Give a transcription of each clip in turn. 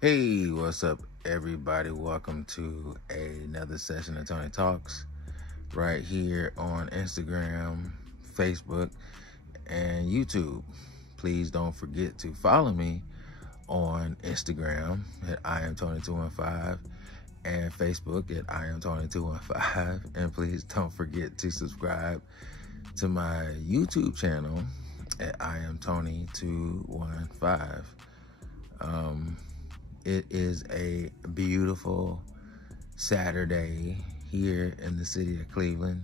Hey, what's up, everybody? Welcome to another session of Tony Talks right here on Instagram, Facebook, and YouTube. Please don't forget to follow me on Instagram at I am Tony215 and Facebook at I am Tony215. And please don't forget to subscribe to my YouTube channel at I am Tony215. It is a beautiful Saturday here in the city of Cleveland,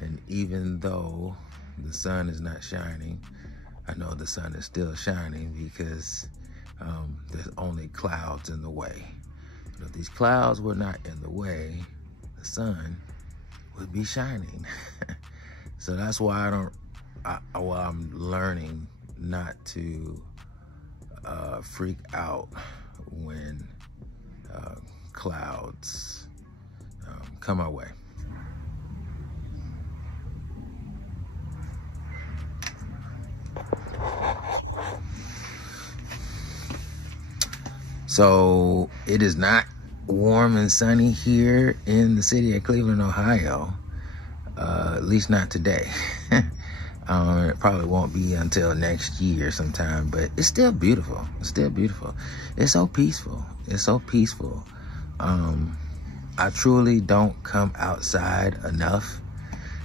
and even though the sun is not shining, I know the sun is still shining because there's only clouds in the way. But if these clouds were not in the way, the sun would be shining. So that's why I'm learning not to freak out when clouds come our way. So it is not warm and sunny here in the city of Cleveland, Ohio, at least not today. It probably won't be until next year sometime, but it's still beautiful. It's still beautiful. It's so peaceful. It's so peaceful. I truly don't come outside enough.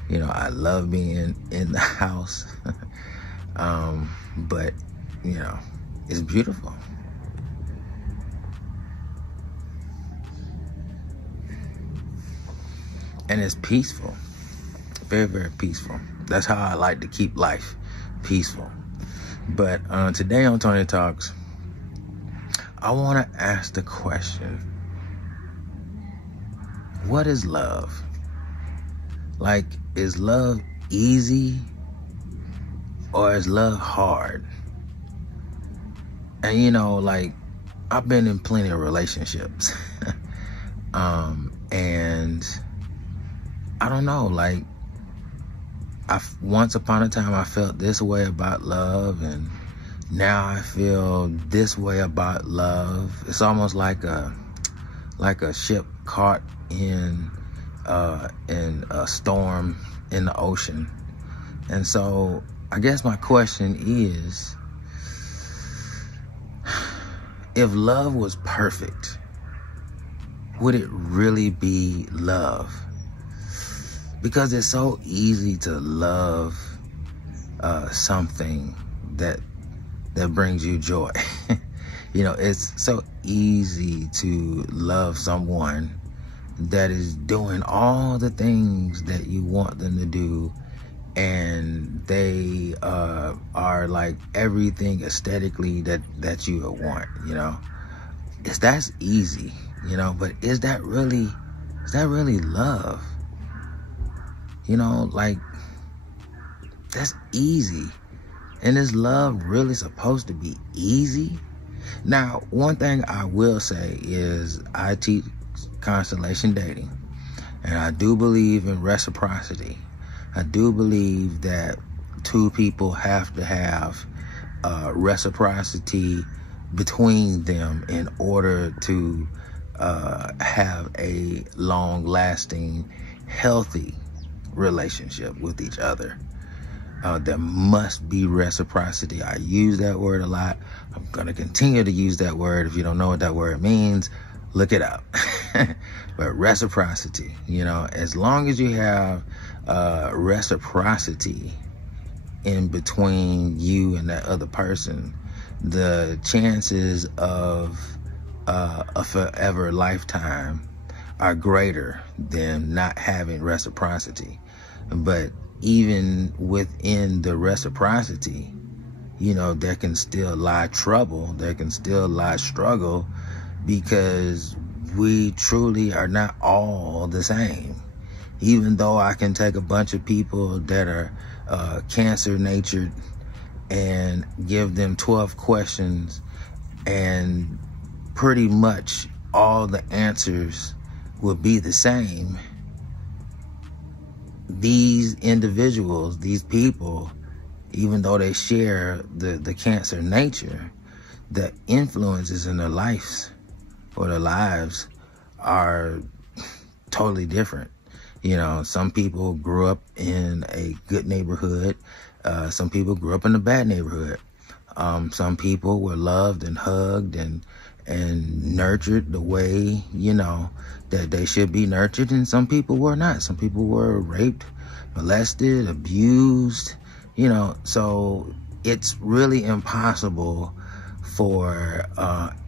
You know, I love being in the house. But, you know, it's beautiful. And it's peaceful. Very, very peaceful. That's how I like to keep life peaceful. But today on Tony Talks, I want to ask the question, what is love? Like, is love easy or is love hard? And you know, like, I've been in plenty of relationships. And I don't know, like, once upon a time I felt this way about love, and now I feel this way about love. It's almost like a ship caught in a storm in the ocean. And so I guess my question is, if love was perfect, would it really be love? Because it's so easy to love something that brings you joy. You know, it's so easy to love someone that is doing all the things that you want them to do, and they are like everything aesthetically that you would want, you know. That's easy, you know, but is that really love? You know, like, that's easy. And is love really supposed to be easy? Now, one thing I will say is I teach constellation dating, and I do believe in reciprocity. I do believe that two people have to have reciprocity between them in order to have a long-lasting, healthy relationship with each other. There must be reciprocity. I use that word a lot. I'm going to continue to use that word. If you don't know what that word means, look it up. But reciprocity, you know, as long as you have reciprocity in between you and that other person, the chances of a forever lifetime are greater than not having reciprocity. But even within the reciprocity, you know, there can still lie trouble, there can still lie struggle, because we truly are not all the same. Even though I can take a bunch of people that are cancer natured and give them 12 questions, and pretty much all the answers will be the same, these individuals, these people, even though they share the cancer nature, the influences in their lives or their lives are totally different. Some people grew up in a good neighborhood. Some people grew up in a bad neighborhood. Some people were loved and hugged and nurtured the way, that they should be nurtured. And some people were not. Some people were raped, molested, abused, so it's really impossible for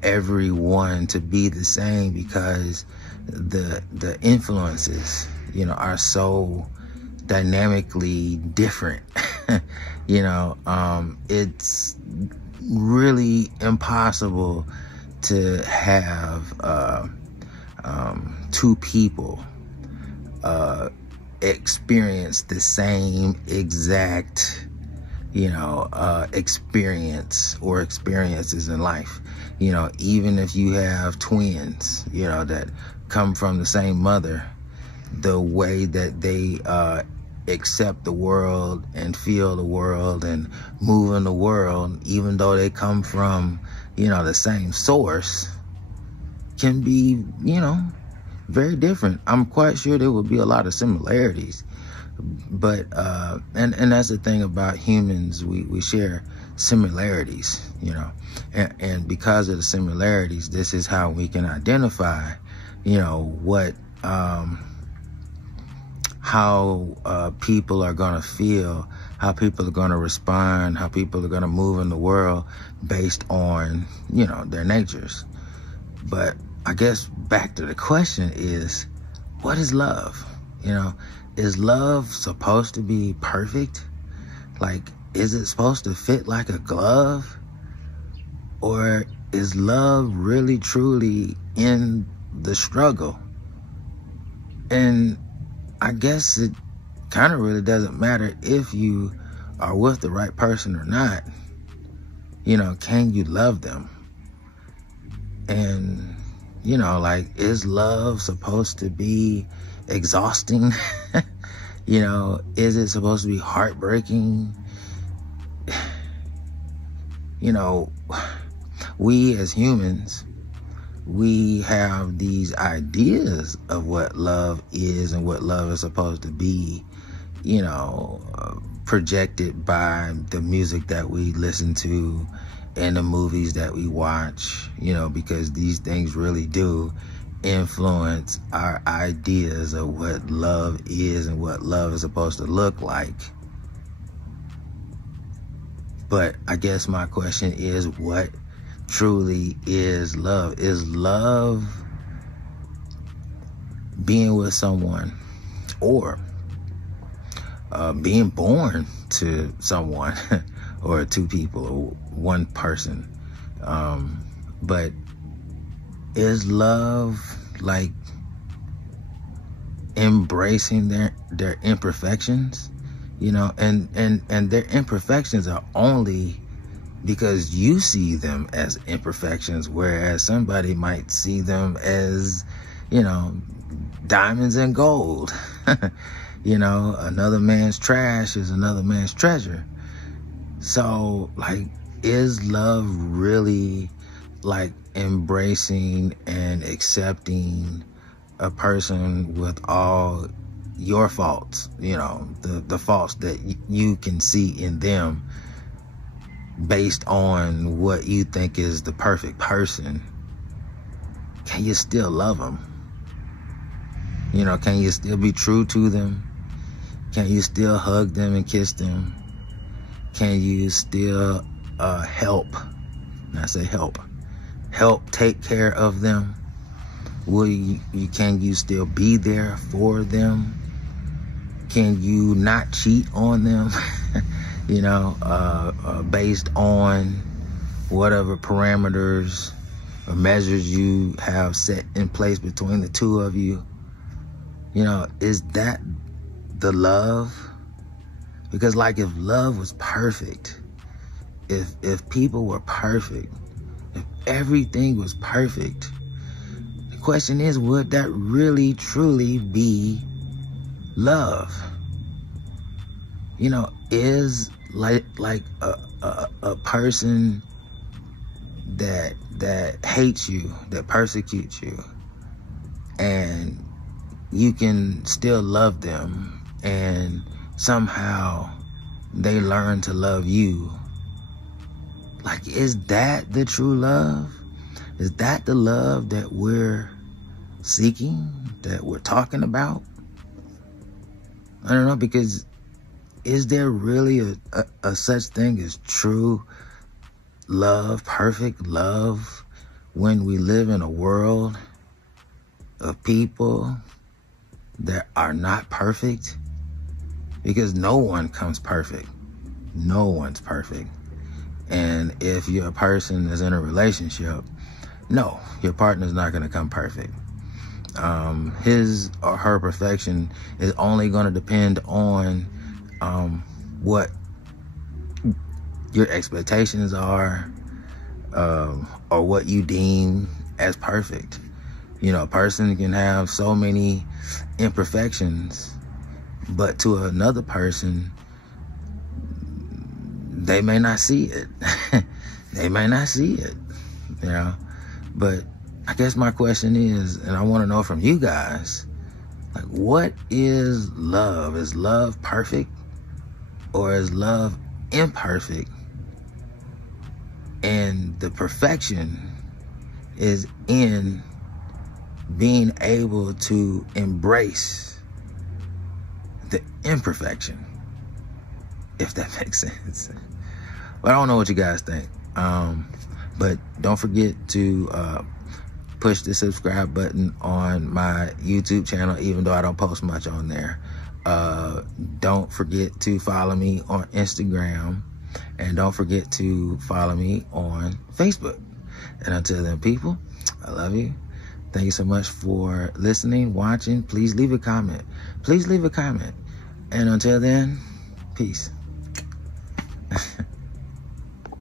everyone to be the same, because the influences, are so dynamically different. It's really impossible to have two people experience the same exact experience or experiences in life. Even if you have twins, that come from the same mother, the way that they accept the world and feel the world and move in the world, even though they come from, the same source, can be, very different. I'm quite sure there would be a lot of similarities, but and that's the thing about humans, we share similarities, and because of the similarities, this is how we can identify, what how people are going to feel, how people are going to respond, how people are going to move in the world based on, their natures. But I guess back to the question is, what is love? Is love supposed to be perfect? Like, is it supposed to fit like a glove? Or is love really truly in the struggle? And I guess it kind of really doesn't matter if you are with the right person or not. Can you love them? And, is love supposed to be exhausting? Is it supposed to be heartbreaking? We as humans, we have these ideas of what love is and what love is supposed to be, projected by the music that we listen to and the movies that we watch, because these things really do influence our ideas of what love is and what love is supposed to look like. But I guess my question is, what truly is love? Is love being with someone, or being born to someone or two people or one person? But is love like embracing their imperfections? And their imperfections are only because you see them as imperfections, whereas somebody might see them as, diamonds and gold. Another man's trash is another man's treasure. So, like, is love really like embracing and accepting a person with all your faults, the faults that you can see in them based on what you think is the perfect person? Can you still love them? Can you still be true to them? Can you still hug them and kiss them? Can you still help? And I say help take care of them? Can you still be there for them? Can you not cheat on them? Based on whatever parameters or measures you have set in place between the two of you. Is that the love? Because, like, if love was perfect, if people were perfect, if everything was perfect, the question is, would that really truly be love? Is like a person that hates you, that persecutes you, and you can still love them, and somehow they learn to love you. Like, is that the true love? Is that the love that we're seeking, that we're talking about? I don't know, because is there really a such thing as true love, perfect love, when we live in a world of people that are not perfect? Because no one comes perfect. No one's perfect. And if you're a person that's in a relationship, no, your partner's not going to come perfect. His or her perfection is only going to depend on what your expectations are, or what you deem as perfect. You know, a person can have so many imperfections, but to another person, they may not see it. They may not see it, you know. But I guess my question is, and I want to know from you guys, like, what is love? Is love perfect, or is love imperfect? And the perfection is in being able to embrace the imperfection, if that makes sense. But I don't know what you guys think. But don't forget to push the subscribe button on my YouTube channel, even though I don't post much on there. Don't forget to follow me on Instagram, and don't forget to follow me on Facebook. And until then, people, I love you. Thank you so much for listening, watching. Please leave a comment. Please leave a comment. And until then, peace.